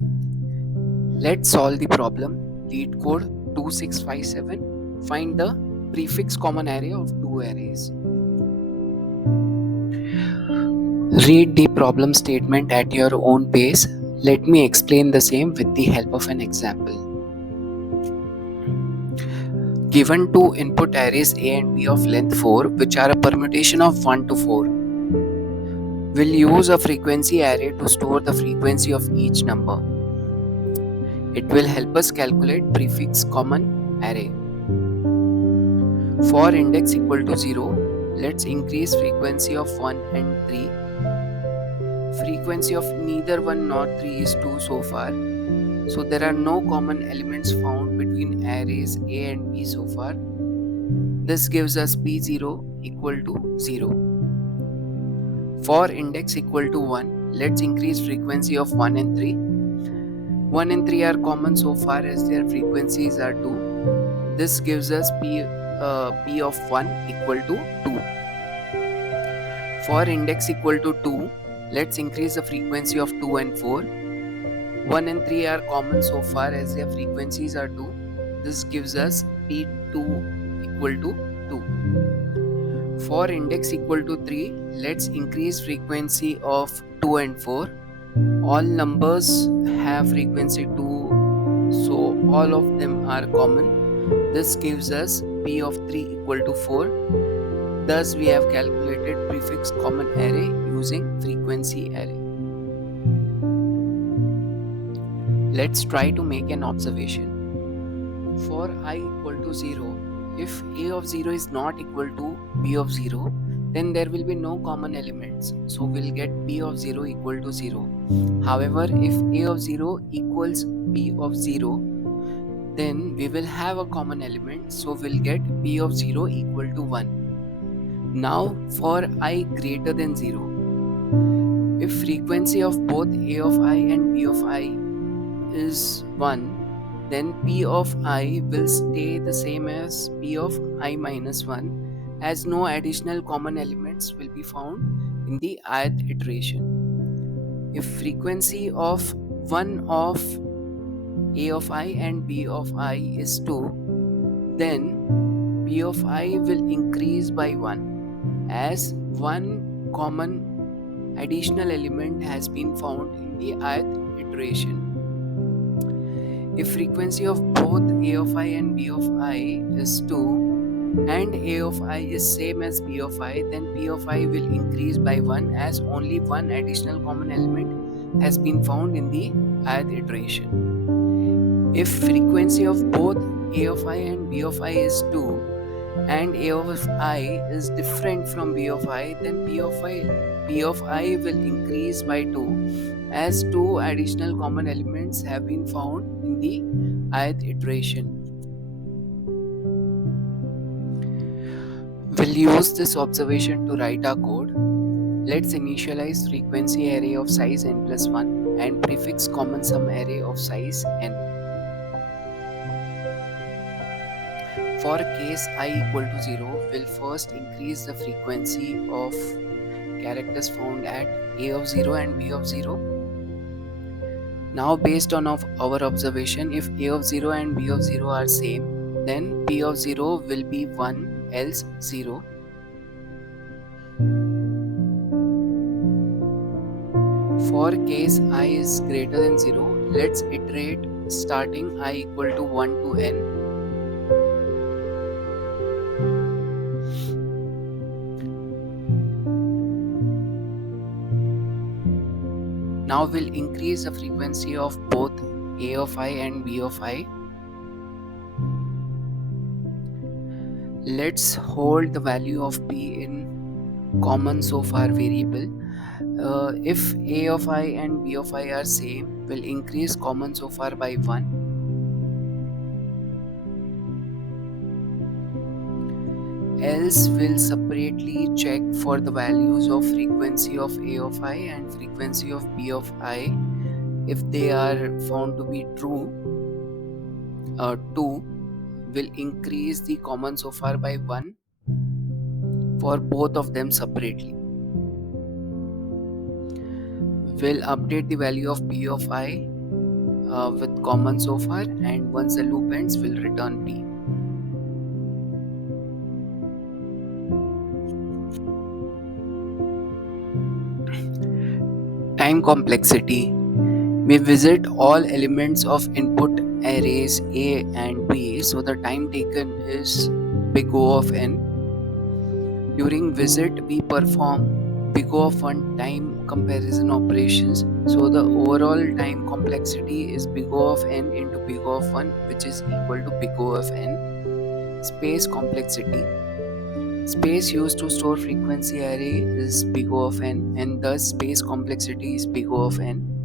Let's solve the problem. Lead code 2657. Find the prefix common array of two arrays. Read the problem statement at your own pace. Let me explain the same with the help of an example. Given two input arrays A and B of length 4, which are a permutation of 1 to 4, we'll use a frequency array to store the frequency of each number. It will help us calculate prefix common array. For index equal to 0, let's increase frequency of 1 and 3. Frequency of neither 1 nor 3 is 2 so far. So there are no common elements found between arrays A and B so far. This gives us P0 equal to 0. For index equal to 1, let's increase frequency of 1 and 3. 1 and 3 are common so far as their frequencies are 2. This gives us P of 1 equal to 2. For index equal to 2, let's increase the frequency of 2 and 4. 1 and 3 are common so far as their frequencies are 2. This gives us P2 equal to 2. For index equal to 3, let's increase frequency of 2 and 4. All numbers have frequency 2, so all of them are common. This gives us P of 3 equal to 4. Thus, we have calculated prefix common array using frequency array. Let's try to make an observation. For I equal to 0, if A of 0 is not equal to B of 0, then there will be no common elements. So we'll get B of 0 equal to 0. However, if A of 0 equals B of 0, then we will have a common element. So we'll get B of 0 equal to 1. Now for I greater than 0, if frequency of both A of I and B of I is 1, then P of I will stay the same as P of I minus 1, as no additional common elements will be found in the ith iteration. If frequency of one of A of I and B of I is 2, then P of I will increase by 1, as one common additional element has been found in the ith iteration. If frequency of both A of I and B of I is 2 and A of I is same as B of I, then P of I will increase by 1, as only one additional common element has been found in the ith iteration. If frequency of both A of I and B of I is 2 and A of I is different from B of I, then P of I will increase by 2, as two additional common elements have been found in the ith iteration. We'll use this observation to write our code. Let's initialize frequency array of size n plus 1 and prefix common sum array of size n. For case I equal to 0, we'll first increase the frequency of characters found at A of 0 and B of 0. Now, based on our observation, if A of 0 and B of 0 are same, then P of 0 will be 1, else 0. For case I is greater than 0, let's iterate starting I equal to 1 to n. Now we'll increase the frequency of both A of I and B of I. Let's hold the value of P in common so far variable. If A of I and B of I are same, we'll increase common so far by 1. Else we'll separately check for the values of frequency of A of I and frequency of B of I. If they are found to be true, 2 will increase the common so far by 1 for both of them separately. We'll update the value of P of I with common so far, and once the loop ends will return p. Time complexity. We visit all elements of input arrays A and B, so the time taken is big O of n. During visit, we perform big O of 1 time comparison operations, so the overall time complexity is big O of n into big O of 1, which is equal to big O of n. Space complexity. Space used to store frequency array is big O of n, and thus space complexity is big O of n.